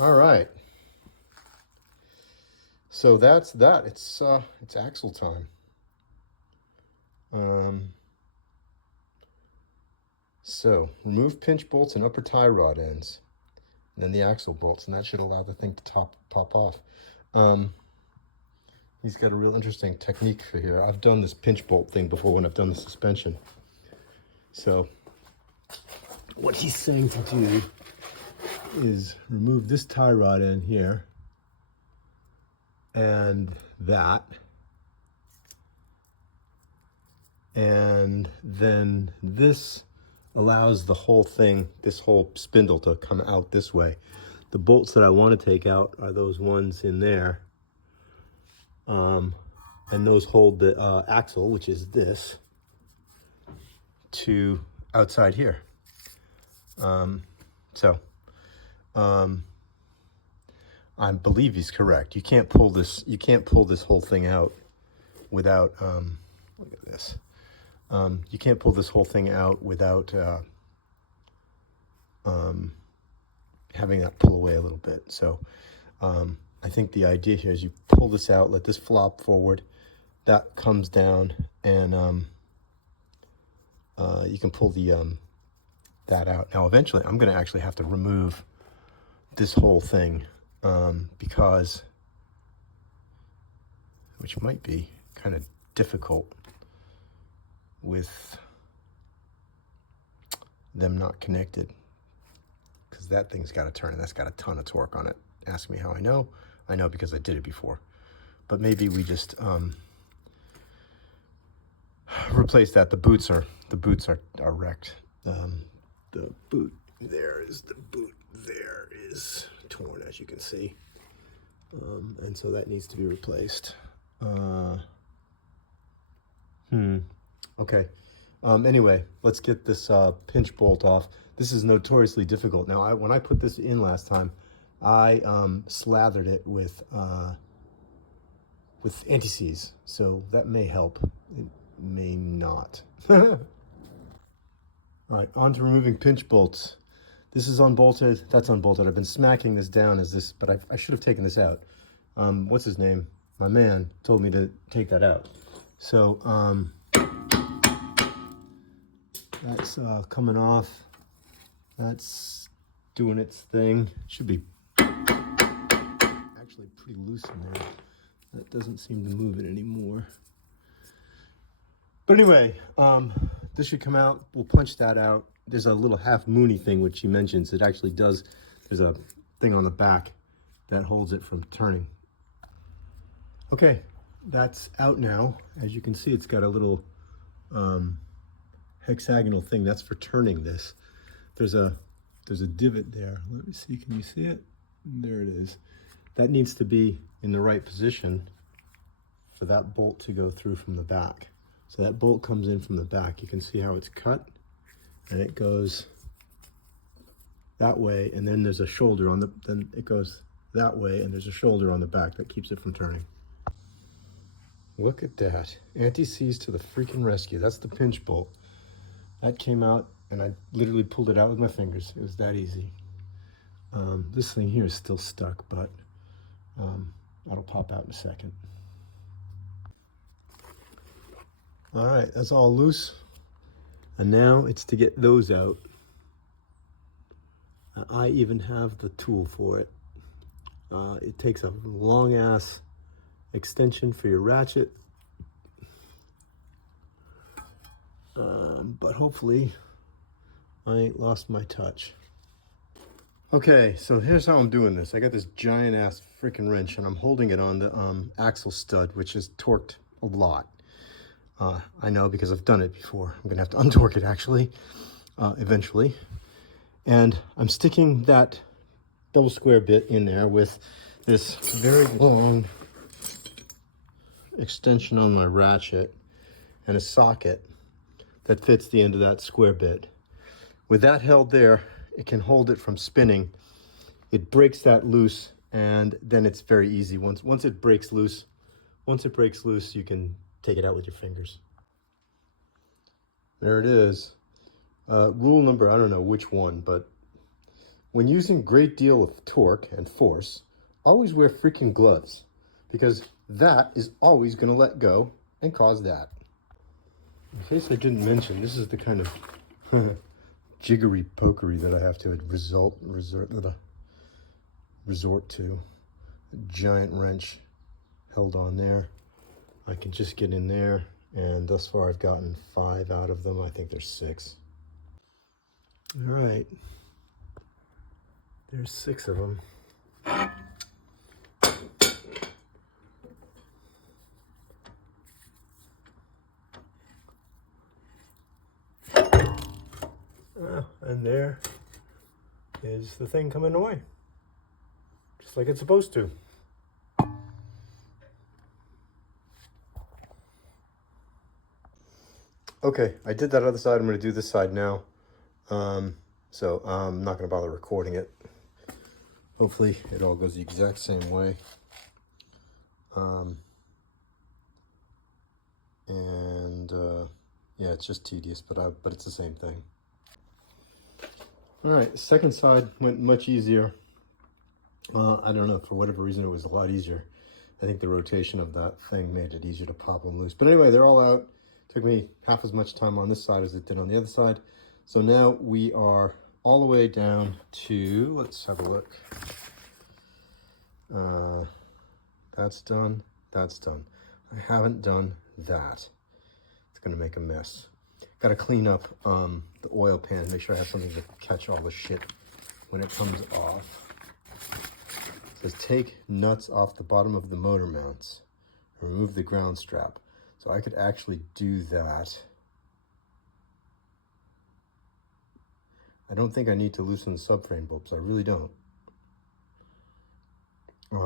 All right. So that's that. It's axle time. So remove pinch bolts and upper tie rod ends, and then the axle bolts, and that should allow the thing to pop off. He's got a real interesting technique for here. I've done this pinch bolt thing before when I've done the suspension. So what he's saying to do is remove this tie rod end here and that, and then this allows the whole thing, this whole spindle, to come out this way. The bolts that I want to take out are those ones in there, and those hold the axle, which is this, to outside here. I believe he's correct. You can't pull this. You can't pull this whole thing out without. Look at this. You can't pull this whole thing out without having that pull away a little bit. So I think the idea here is you pull this out, let this flop forward, that comes down, and you can pull the that out. Now eventually I'm going to actually have to remove this whole thing because, which might be kind of difficult with them not connected, because that thing's got to turn, and that's got a ton of torque on it. Ask me how I know. I know because I did it before. But maybe we just replace that. The boots are wrecked. The boot there is torn, as you can see, and so that needs to be replaced. Okay. Anyway, let's get this pinch bolt off. This is notoriously difficult. Now, when I put this in last time, I slathered it with anti-seize, so that may help. It may not. All right, on to removing pinch bolts. This is unbolted. That's unbolted. I've been smacking this down as this, but I should have taken this out. What's his name? My man told me to take that out. So that's coming off. That's doing its thing. Should be actually pretty loose in there. That doesn't seem to move it anymore. But anyway, this should come out. We'll punch that out. There's a little half moony thing which he mentions. It actually does. There's a thing on the back that holds it from turning. Okay, that's out now. As you can see, it's got a little hexagonal thing. That's for turning this. There's a divot there. Let me see. Can you see it? There it is. That needs to be in the right position for that bolt to go through from the back. So that bolt comes in from the back. You can see how it's cut, and it goes that way, and then there's a shoulder on the, then it goes that way, and there's a shoulder on the back that keeps it from turning. Look at that. Anti-seize to the freaking rescue. That's the pinch bolt. That came out, and I literally pulled it out with my fingers. It was that easy. This thing here is still stuck, but that'll pop out in a second. All right, that's all loose. And now it's to get those out. I even have the tool for it. It takes a long ass extension for your ratchet. But hopefully I ain't lost my touch. Okay, so here's how I'm doing this. I got this giant ass freaking wrench, and I'm holding it on the axle stud, which is torqued a lot. I know because I've done it before. I'm gonna have to untorque it actually, eventually. And I'm sticking that double square bit in there with this very long extension on my ratchet and a socket that fits the end of that square bit. With that held there, it can hold it from spinning. It breaks that loose, and then it's very easy. Once it breaks loose, you can take it out with your fingers. There it is. Rule number, I don't know which one, but when using great deal of torque and force, always wear freaking gloves, because that is always going to let go and cause that. In case I didn't mention, this is the kind of jiggery pokery that I have to resort to. A giant wrench held on there. I can just get in there, and thus far I've gotten 5 out of them. I think there's 6. All right, there's 6 of them. And there is the thing coming away, just like it's supposed to. Okay, I did that other side. I'm going to do this side now. So I'm not going to bother recording it. Hopefully it all goes the exact same way. Yeah, it's just tedious, but it's the same thing. All right, second side went much easier. I don't know, for whatever reason it was a lot easier. I think the rotation of that thing made it easier to pop them loose. But anyway, they're all out. Took me half as much time on this side as it did on the other side. So now we are all the way down to, let's have a look. That's done, that's done. I haven't done that. It's gonna make a mess. Gotta clean up the oil pan and make sure I have something to catch all the shit when it comes off. It says take nuts off the bottom of the motor mounts. Remove the ground strap. So I could actually do that. I don't think I need to loosen the subframe bolts. I really don't. I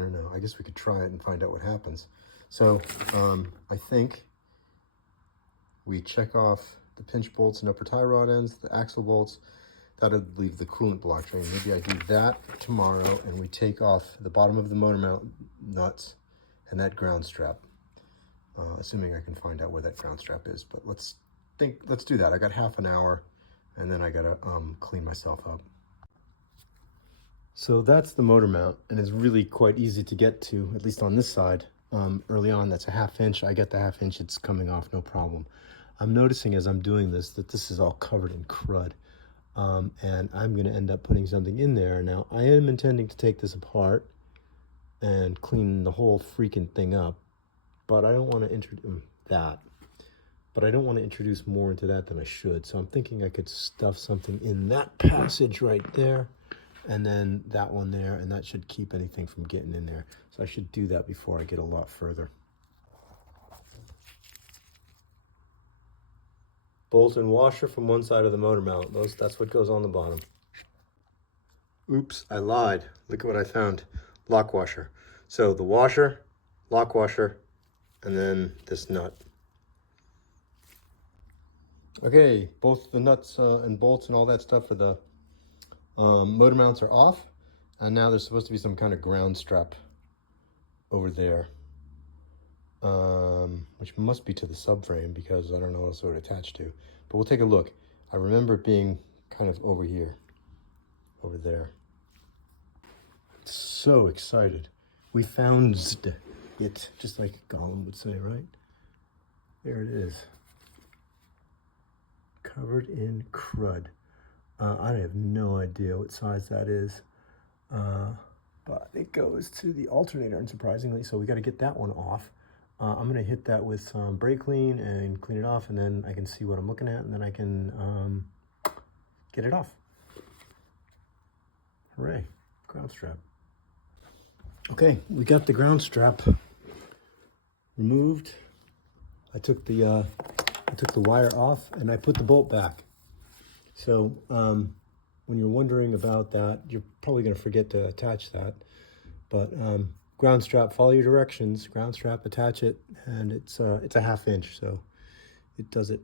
don't know. I guess we could try it and find out what happens. So I think we check off the pinch bolts and upper tie rod ends, the axle bolts. That'll leave the coolant block drain. Maybe I do that tomorrow, and we take off the bottom of the motor mount nuts and that ground strap. Assuming I can find out where that ground strap is. But let's do that. I got half an hour, and then I gotta clean myself up. So that's the motor mount, and it's really quite easy to get to, at least on this side. Early on, that's a 1/2 inch. I get the 1/2 inch, it's coming off, no problem. I'm noticing as I'm doing this that this is all covered in crud. And I'm going to end up putting something in there. Now, I am intending to take this apart and clean the whole freaking thing up, but I don't want to introduce that. But I don't want to introduce more into that than I should. So I'm thinking I could stuff something in that passage right there, and then that one there, and that should keep anything from getting in there. So I should do that before I get a lot further. Bolt and washer from one side of the motor mount. That's what goes on the bottom. Oops, I lied. Look at what I found. Lock washer. So the washer, lock washer, and then this nut. Okay, both the nuts and bolts and all that stuff for the motor mounts are off. And now there's supposed to be some kind of ground strap over there. Which must be to the subframe because I don't know what else it would attach to. But we'll take a look. I remember it being kind of over here, over there. So excited. We found it, just like Gollum would say, right? There it is. Covered in crud. I have no idea what size that is. But it goes to the alternator, unsurprisingly, so we got to get that one off. I'm going to hit that with some brake clean and clean it off, and then I can see what I'm looking at, and then I can get it off. Hooray, ground strap. Okay, we got the ground strap removed. I took the wire off, and I put the bolt back. So when you're wondering about that, you're probably going to forget to attach that. But ground strap, follow your directions, ground strap, attach it, and it's a 1/2 inch, so it does it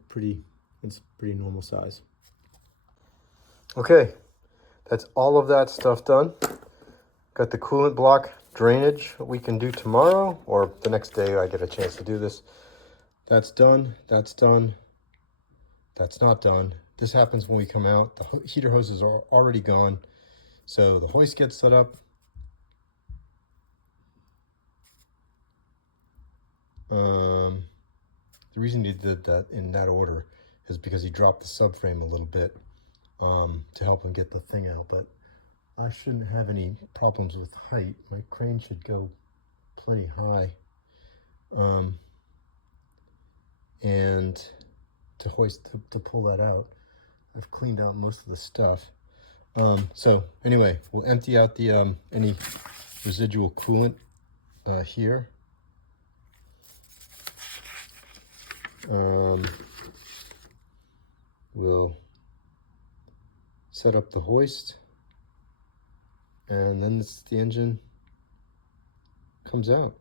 it's pretty normal size. Okay, that's all of that stuff done. Got the coolant block drainage we can do tomorrow, or the next day I get a chance to do this. That's done, that's done, that's not done, this happens when we come out. The heater hoses are already gone. So the hoist gets set up. The reason he did that in that order is because he dropped the subframe a little bit to help him get the thing out. But I shouldn't have any problems with height. My crane should go plenty high. And to hoist, to pull that out, I've cleaned out most of the stuff. So anyway, we'll empty out the any residual coolant here. We'll set up the hoist, and then the engine comes out.